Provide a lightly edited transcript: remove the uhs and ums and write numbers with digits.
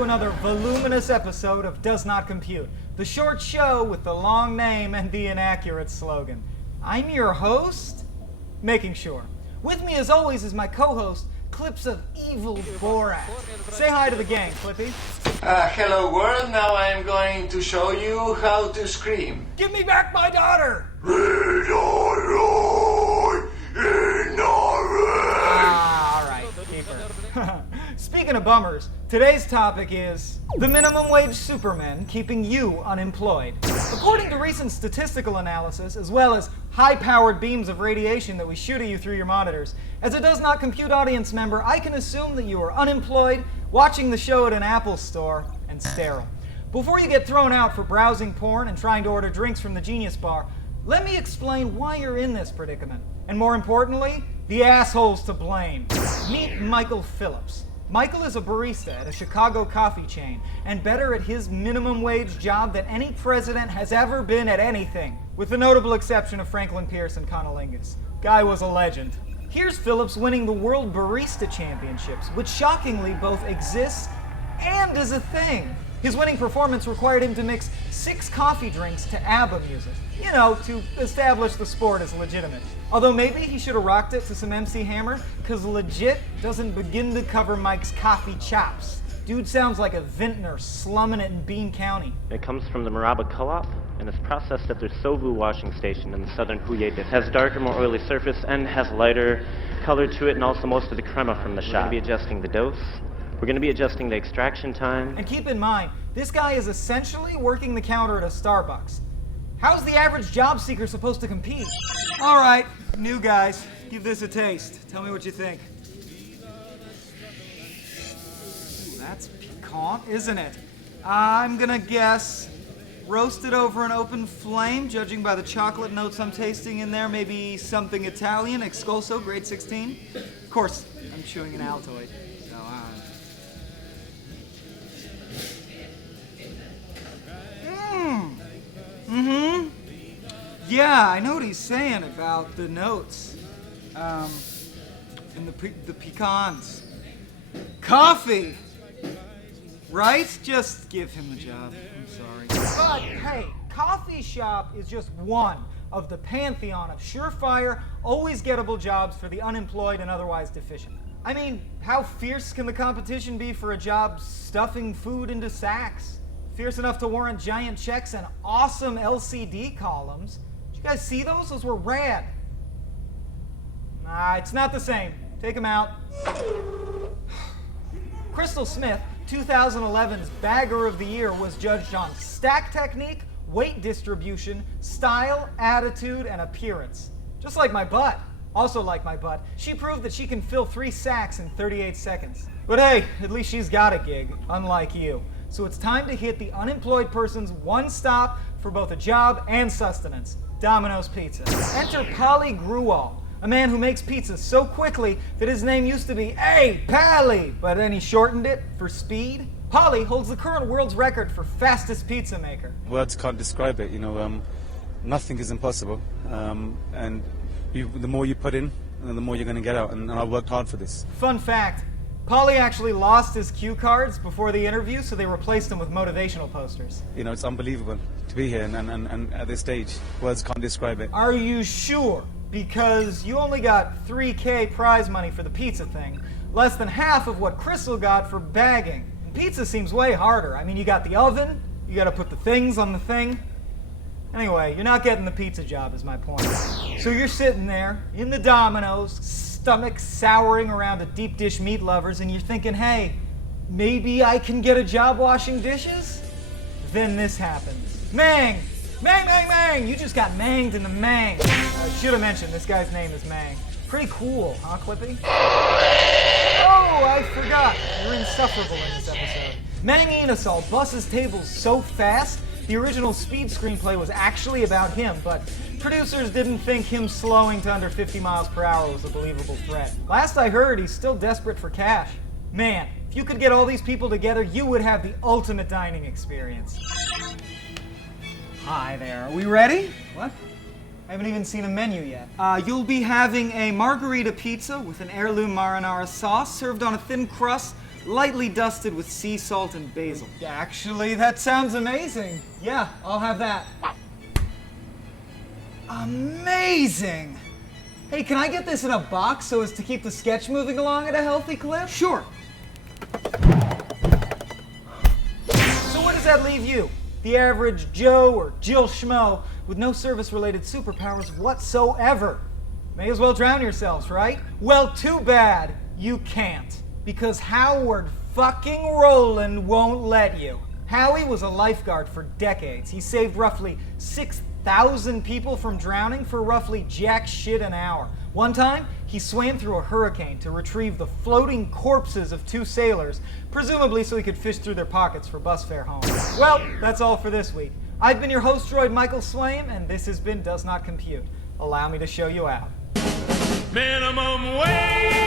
to another voluminous episode of Does Not Compute, the short show with the long name and the inaccurate slogan. I'm your host, Making Sure. With me, as always, is my co-host, Clips of Evil Borat. Say hi to the gang, Clippy. Hello world, now I'm going to show you how to scream. Give me back my daughter! Alright, keep her. Speaking of bummers, today's topic is the minimum wage supermen keeping you unemployed. According to recent statistical analysis, as well as high-powered beams of radiation that we shoot at you through your monitors, as a Does Not Compute audience member, I can assume that you are unemployed, watching the show at an Apple store, and sterile. Before you get thrown out for browsing porn and trying to order drinks from the Genius Bar, let me explain why you're in this predicament. And more importantly, the assholes to blame. Meet Michael Phillips. Michael is a barista at a Chicago coffee chain, and better at his minimum wage job than any president has ever been at anything, with the notable exception of Franklin Pierce and Conolingus. Guy was a legend. Here's Phillips winning the World Barista Championships, which shockingly both exists and is a thing. His winning performance required him to mix 6 coffee drinks to ABBA music. You know, to establish the sport as legitimate. Although maybe he should have rocked it to some MC Hammer, cause legit doesn't begin to cover Mike's coffee chops. Dude sounds like a vintner slumming it in Bean County. It comes from the Maraba Co-op, and is processed at their Sovu washing station in the southern Hubei district. It has darker, more oily surface and has lighter color to it, and also most of the crema from the shop. We're going to be adjusting the dose. We're going to be adjusting the extraction time. And keep in mind, this guy is essentially working the counter at a Starbucks. How's the average job seeker supposed to compete? All right, new guys, give this a taste. Tell me what you think. Ooh, that's piquant, isn't it? I'm gonna guess roasted over an open flame, judging by the chocolate notes I'm tasting in there, maybe something Italian, Excalso, grade 16. Of course, I'm chewing an Altoid, so Yeah, I know what he's saying about the notes. And the pecans. Coffee! Right? Just give him the job. I'm sorry. But hey, coffee shop is just one of the pantheon of surefire, always gettable jobs for the unemployed and otherwise deficient. I mean, how fierce can the competition be for a job stuffing food into sacks? Fierce enough to warrant giant checks and awesome LCD columns. Did you guys see those? Those were rad. Nah, it's not the same. Take them out. Crystal Smith, 2011's Bagger of the Year, was judged on stack technique, weight distribution, style, attitude, and appearance. Just like my butt. Also like my butt, she proved that she can fill 3 sacks in 38 seconds. But hey, at least she's got a gig, unlike you. So it's time to hit the unemployed person's one stop for both a job and sustenance. Domino's Pizza. Enter Polly Gruwall, a man who makes pizzas so quickly that his name used to be Hey Pally, but then he shortened it for speed. Polly holds the current world's record for fastest pizza maker. Words can't describe it, nothing is impossible, and the more you put in, the more you're going to get out, and I worked hard for this. Fun fact, Polly actually lost his cue cards before the interview, so they replaced them with motivational posters. It's unbelievable to be here, and at this stage, words can't describe it. Are you sure? Because you only got $3,000 prize money for the pizza thing, less than half of what Crystal got for bagging. And pizza seems way harder. I mean, you got the oven, you got to put the things on the thing. Anyway, you're not getting the pizza job is my point. So you're sitting there in the Domino's, stomach souring around a deep dish meat lovers, and you're thinking, hey, maybe I can get a job washing dishes? Then this happens. Mang! Mang, mang, mang! You just got manged in the mang. I should have mentioned this guy's name is Mang. Pretty cool, huh, Clippy? Oh, I forgot. You're insufferable in this episode. Mang Inasal busts tables so fast, the original Speed screenplay was actually about him, but producers didn't think him slowing to under 50 miles per hour was a believable threat. Last I heard, he's still desperate for cash. Man, if you could get all these people together, you would have the ultimate dining experience. Hi there, are we ready? What? I haven't even seen a menu yet. You'll be having a margarita pizza with an heirloom marinara sauce served on a thin crust lightly dusted with sea salt and basil. Actually, that sounds amazing. Yeah, I'll have that. Amazing! Hey, can I get this in a box so as to keep the sketch moving along at a healthy clip? Sure. So where does that leave you? The average Joe or Jill Schmo with no service-related superpowers whatsoever. May as well drown yourselves, right? Well, too bad you can't. Because Howard fucking Roland won't let you. Howie was a lifeguard for decades. He saved roughly 6,000 people from drowning for roughly jack shit an hour. One time, he swam through a hurricane to retrieve the floating corpses of 2 sailors, presumably so he could fish through their pockets for bus fare home. Well, that's all for this week. I've been your host, Droid Michael Swaim, and this has been Does Not Compute. Allow me to show you out. Minimum wage!